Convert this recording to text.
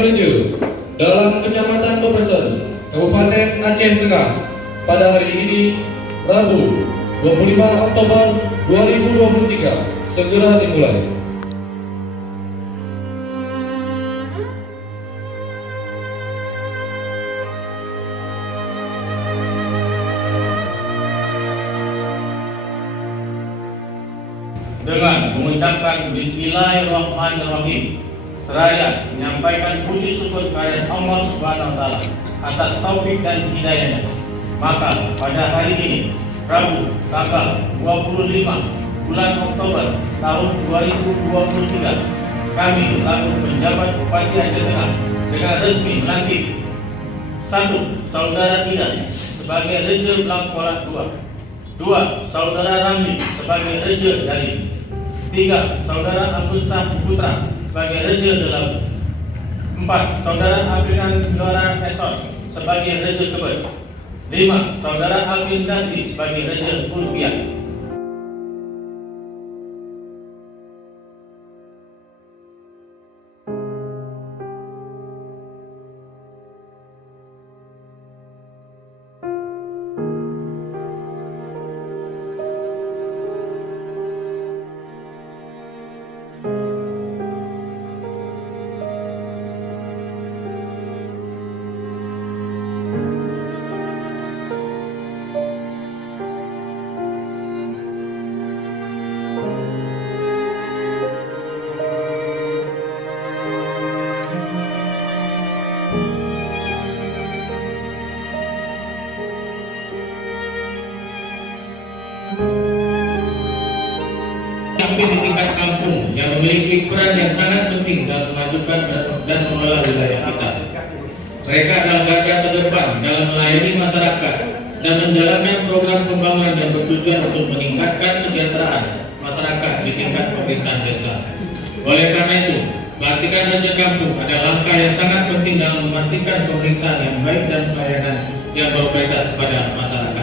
Rejo dalam Kecamatan Bebesen, Kabupaten Aceh Tengah pada hari ini, Rabu 25 Oktober 2023 segera dimulai. Dengan mengucapkan Bismillahirrahmanirrahim, seraya menyampaikan puji syukur kepada Allah Subhanahu wa Ta'ala atas taufik dan hidayahnya. Maka pada hari ini, Rabu tanggal 25 bulan Oktober tahun 2023, kami selaku penjabat Bupati Aceh Tengah dengan resmi melantik 1. Saudara Ida sebagai Reja Blangkolak 2. Saudara Ramli sebagai Reja Jalin. 3. Saudara Abdul Sah Putra sebagai Reja Delabu. 4. Saudara Afrikan Gelora Esos sebagai Reja Kebet. 5. Saudara Alvin Dasri sebagai Reja Ulfian. Di tingkat kampung yang memiliki peran yang sangat penting dalam memajukan dan mengelola wilayah kita. Mereka adalah garda terdepan dalam melayani masyarakat dan menjalankan program pembangunan yang bertujuan untuk meningkatkan kesejahteraan masyarakat di tingkat pemerintahan desa. Oleh karena itu, pelantikan Reja Kampung adalah langkah yang sangat penting dalam memastikan pemerintahan yang baik dan pelayanan yang berkualitas kepada masyarakat.